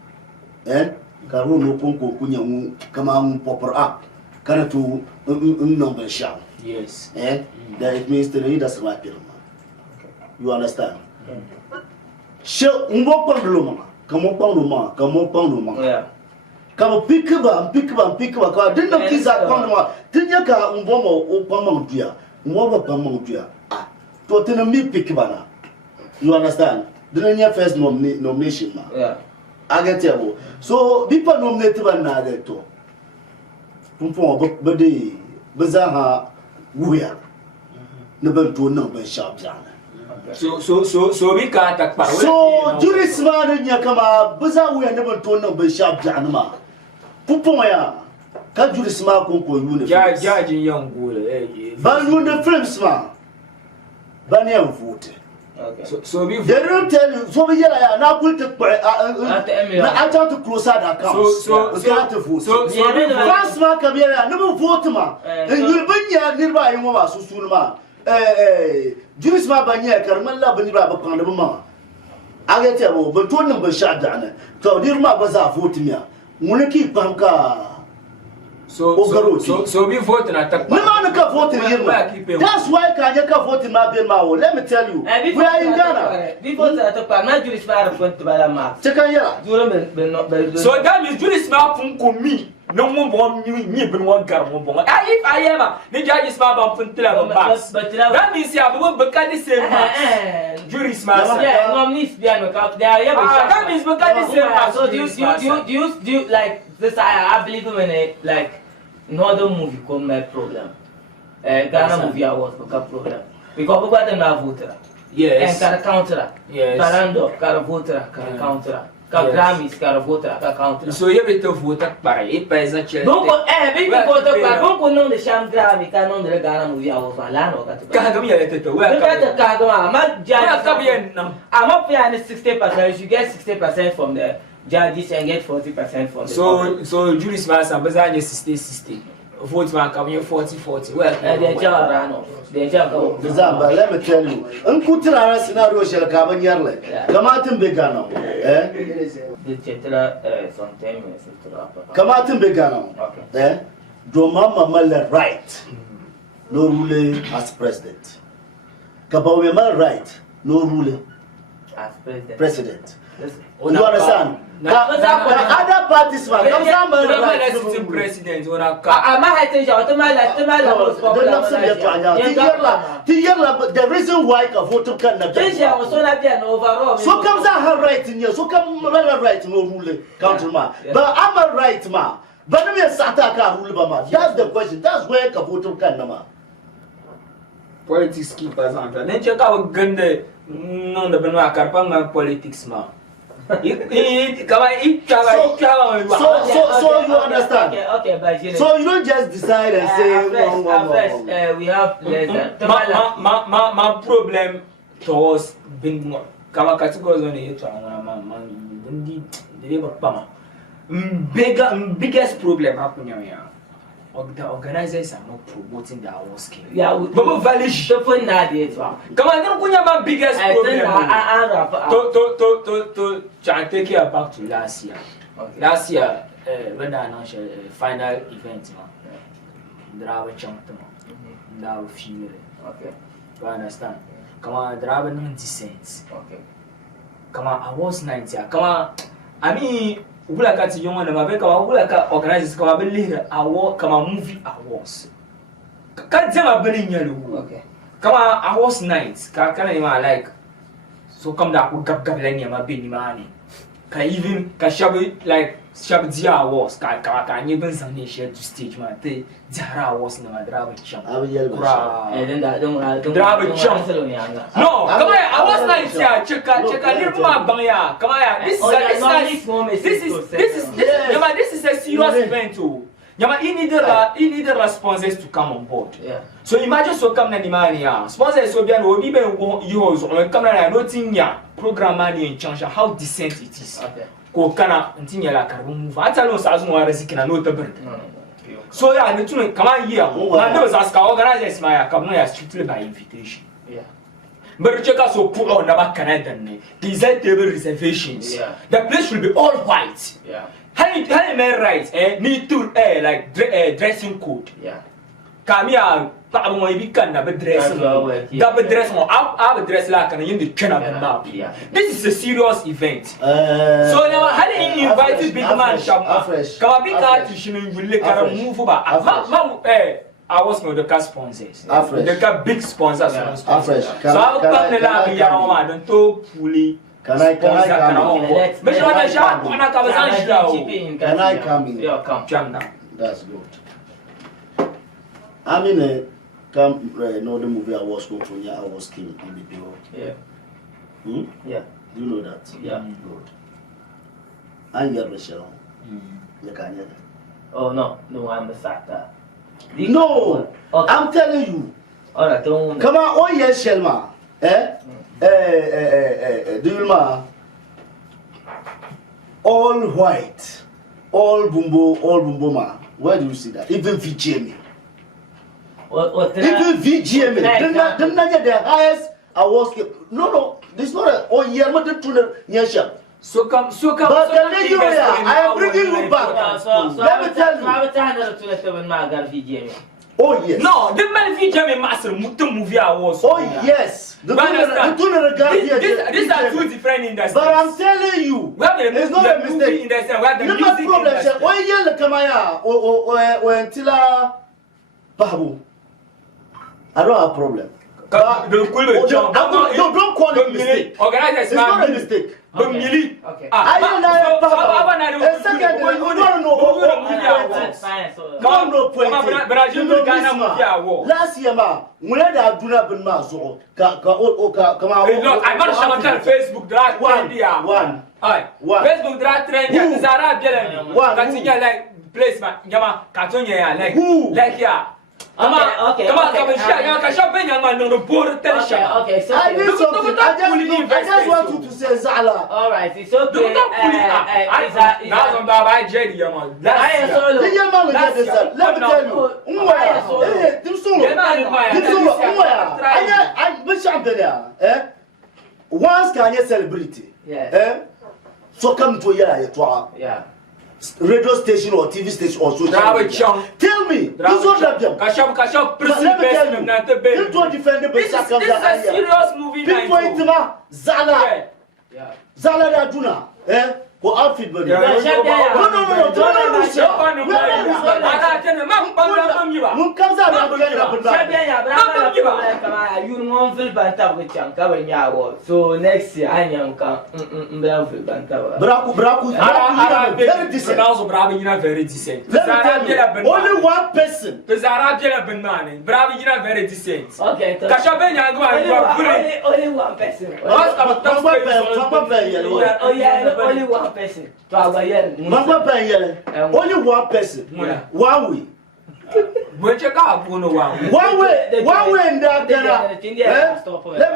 karu no ponko kunya mu kama mu popper up kana to number show yes that it means the leaders right there you understand show mbo panglo mama kamo panglo yeah. Kama pikba kwa dinda kiza kwa mwa tinya ka mbomo upama mtuya mwa pama mtuya to tena mi pikba na you understand dinda first nomination ma yeah agetebo so bipa nominate ba na ageto pumpo bade bazaha wuya na bantu na ban sharp jana so we can't attack power so jurisma nya kama baza wuya na bantu na ban sharp jana ma Pupon ya ka jurisma ko yune judge young gole ban yune films ma ban ya vote Okay. So we They don't tell you. So we hear like now put the I try to close out the accounts. So fast man come here. No vote ma. You bring your nearby mama so soon ma. Juris ma banya karmalla bani ba bakon da mama. Aga tabo but to number shot down. So dir ma baza vote me. Muniki banka. So we vote in attack. No man can vote in here. That's why Kanye can vote in my bill. Let me tell you. We are in Ghana. Before that, I'm not Jewish man front to Balama. Check out here. So that means Jewish man from me. No more born me even one girl. If I am, the judge is my from Tilla. But that means you have the same Jewish man. Yeah, no, Miss Biano. That means the same. So do you like this? I believe in a like. Another movie called My Problem. Ghana movie awards for a problem. Because we got them voter. Yes. And counter. Yes. Karando, voter, counter. Grammys, voter, counter. So you better vote by a peasant. Don't go, big voter, don't go on the sham Grammy, can on the Ghana movie awards for Lano. Can't be a little. I'm not judging. I'm up here 60%. You get 60% from the judges and get 40% from the So Juris Mass and Bazan 60. Vote man come here 40. Well, they just ran off. They just go. But let me tell you, Unkutra scenario shall come in Yarle. Come out in Begano. The Chetra sometimes. Come out in Begano. Eh? Do Mama Mala right? No ruling as president. Kabawema right? No ruling as president. You understand? Other parties, man. Sitting president. The reason why I vote so comes her right in here. So come right no rule countryman. But I'm a right man. But let me Sata rule man. That's the question. That's where I vote can politics keepers on. Then check out Gande. No, the Benoit Carpang politics man. So you understand? Okay, but so you don't just decide and say we have less than my problem towards being kama categories on the biggest problem happening here. The organizers are not promoting their own skill. Yeah, but value different nowadays. Come on, don't put my biggest problem. To take you back to last year. Okay. Last year, when I announced final event, driver jumped on. Now feel it. Okay. You understand? Come on, driver 90 cents. Okay. Come on, I was 90. Come on, I mean. Ula kati yonga na mabeka wa ula ka organizers kama beli award kama movie awards. Kati jama beli nyalo. Okay. Kama awards night kana ima like so come da ku gab la ni ma be ni mani. Ka even ka shabi like shabi dia awards ka ni ben san ni share to stage man te jara awards na madraba cham. And then that don't draba cham. No, come here, awards night ya cheka ni ma bang ya. Come here, this is a serious event too. Yama he need the sponsors to come on board. Yeah. So imagine so come na ni mani ya. Sponsors so bian obi be yours on camera no tin ya program money in change how decent it is. Okay. Ko kana ntinya la karbu move. Ata no sa azu wara zikina no tabar. So yeah, ne tunu kama here. Na those as ka organizers ma ya come no ya strictly by invitation. Yeah. But check out so put on the Canada design table reservations. Yeah. The place will be all white. Yeah. How you right? Need to like dressing code. Yeah. Come here, Papa mo ibikan na be dress mo. Double dress mo. I dress like and you the turn up map. Yeah. This is a serious event. So now how do you invite big man shop? Come big artist you will like move over. I was not the car sponsors. The car big sponsors. So I will come the lab here on don't talk fully. Can I come in? Yeah, come. Jam now. That's good. I mean, come no the movie I was going to I was killed in the video. Yeah. Yeah. Do you know that? Yeah. Good. And you're Michelle. You can hear. Oh no, I'm a factor. No, okay. I'm telling you. Alright, don't. Come on, oh yes, Shelma. Dilma, all white, all bumboma. Where do you see that? Even VGMA. Even VGMA. Didn't get the highest awards. No, this is not a year, but the So come. But the lady here, I am bringing you back. Let me tell you. Oh yes. No, the man VGMA master movie awards. Oh yes. These are two different industries. But I'm telling you, it's not a mistake. We have the music industry. Why you look at or until Babu? I don't have problem. Don't call it mistake. It's not a mistake. Okay. I don't know. Last year, ma, when I do not be maso, come on. I'm not sure Facebook that one. Facebook that trend. Zara Bielen. Continue like placement. Yama, Katonia, like yeah. Okay. So I just want you to say Zala. All right, it's okay. Let me tell you. Once can you celebrity? So come to here, yeah. Radio station or TV station or social media. Tell me, this one of them. Let me tell you, this is a serious movie. Zala. Zala Aduna. Go outfit, buddy. No. So next year, I am very decent. Only one person. Very decent. Okay. Only one person. Only one person. Only one person. One way. One way in that. Let me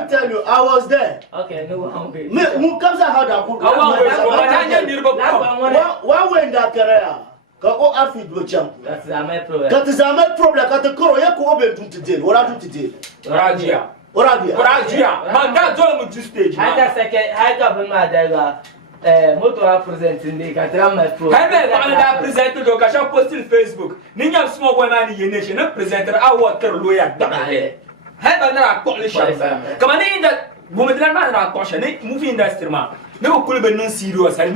tell you, I was there. Okay, no one way. One way in that career. That's my problem. That is my problem. That the core you go open today. What I do today? Radia. Man, that's all I'm just stage. I got second. I got my dagger. Motor presenting the Catram Pro. I present to Kasha post in Facebook. Ninja small woman in nation, a presenter, our water lawyer. Have another polish. Come on in that woman, man, caution, movie industry man. No could be no serious. I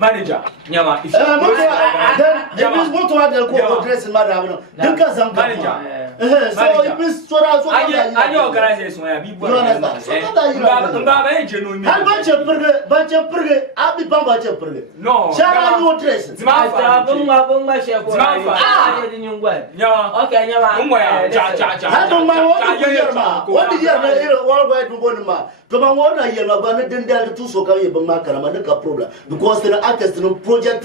manager, Yama, if because the artist project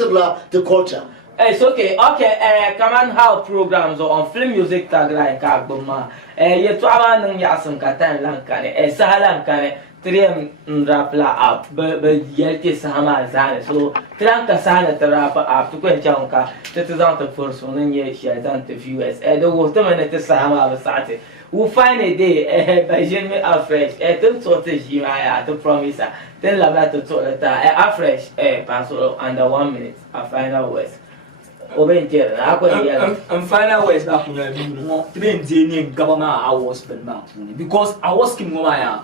the culture. It's okay. KAMAN how programs on film music tagline kagboma. You travel nung yasum katan lang kane. Sahalang kane. Triam rapla up. But yelki sahama zane. So triam kasana rapa up. To go chanka. That is not the first one. And yet she has done the viewers. The water minute sahama vasate. We'll find a day by Jimmy afresh. Don't sort of Jimaya to promise. Then Labra to toilet afresh. Pastor under 1 minute. A final words. And final ways that government I was because I was Kim Maya.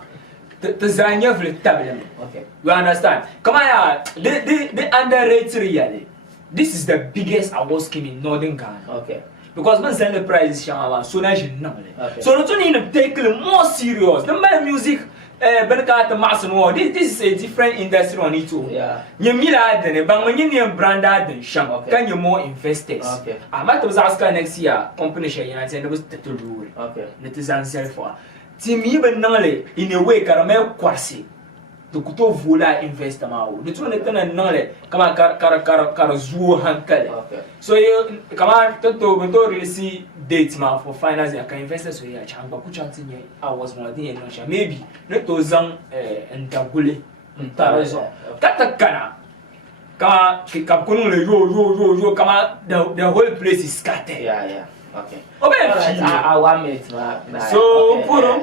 The Zanya of the tablet. Okay. You understand? Come on, the underrated really. This is the biggest awards scheme in Northern Ghana. Okay. Because when send the prize is so now you know. So not only take it more serious. The music this is a different industry on it too. Yeah. You when you brand can you more investors? Okay. I might was asking next year company share United was the rule. Okay. It is answer for. Team even in a way caramel quasi. to kuto vola invest ma o de to ne tana nale kama kar zuo hankale so yo kama to release date ma for finance ya ka investor so ya chamba ku chanti nye I was more than no sha maybe ne to zan entagule ntarazo katakana kama kikapkunu le yo kama the whole place is scattered. Yeah. Okay. Okay. I want me to. So puro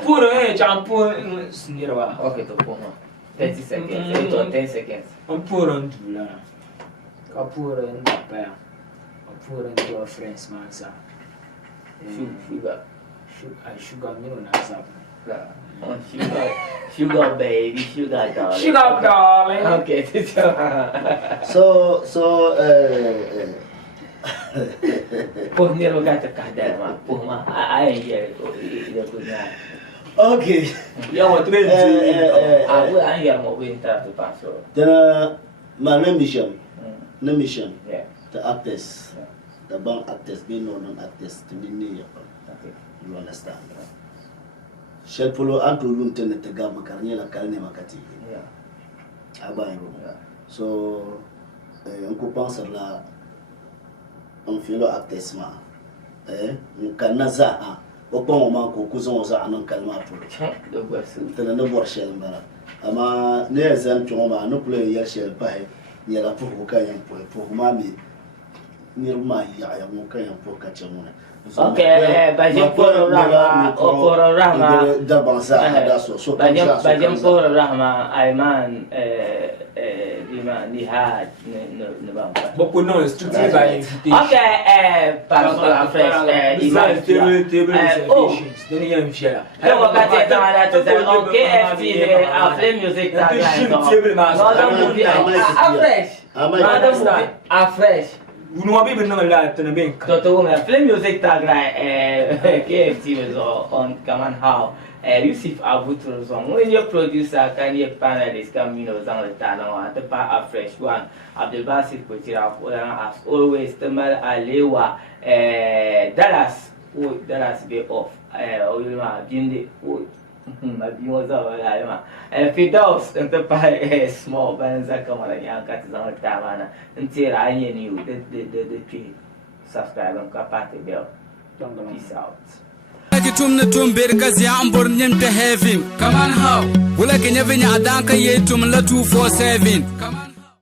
champo snirwa. Okay, to puro. 30 seconds. 8 or 10 seconds. Puro ndula. Kapuro ndapa. Puro ndo friends mansa. Sugar me on WhatsApp. Sugar baby, sugar darling. Sugar darling. Okay, So Pô, nero gata cadela, ma. Pô, ma. Ai, ya kunya. okay. Ya wa tren. Aku ya mau winter to pass. Then my mission. Yeah. The actors. The bank actors, being known actors to be near. Okay. You understand? Shall follow Anto Lunten at the Gamma Carniela Carne Makati. Yeah. Abayro. Yeah. So, Uncle Pansala, on fellow actors, ma. Kanaza, Opon Manco, Kuzonza, and Calmato. The best. Tell the worship, Ama near Zantoma, no play Yashel Pie, near a Pukayan for Mammy, near my Yamukayan for Kachamuna. Okay, bajang poro rahma, Dabanza, so bajang poro rahma, Aiman, Nihad, Nebamba. Beaucoup non, structuré by invitation. Okay, Pastor Fresh, Iman table then you am share. Hello, wakati tawala tuta. Okay, FT a play music tagline. A fresh. Vous n'avez pas besoin de la tenir. Toto me play music tagline. KFT was on Kaman How. Yusuf Abutur song. When your producer can you panelist come in on the Tano, the part of fresh one. Abdul Basit Kuchira as always Tamal Alewa Dallas Bay off. Oyuma Bindi Fidos and the pie small bands are coming and young cats on the Tavana until I knew the tree. Subscribe and Kapati Bell. Peace out. Tum na tum bergazi ambor nyem te heaven. Kaman how? Wula kenye vinya adanka ye tum la 247. Kaman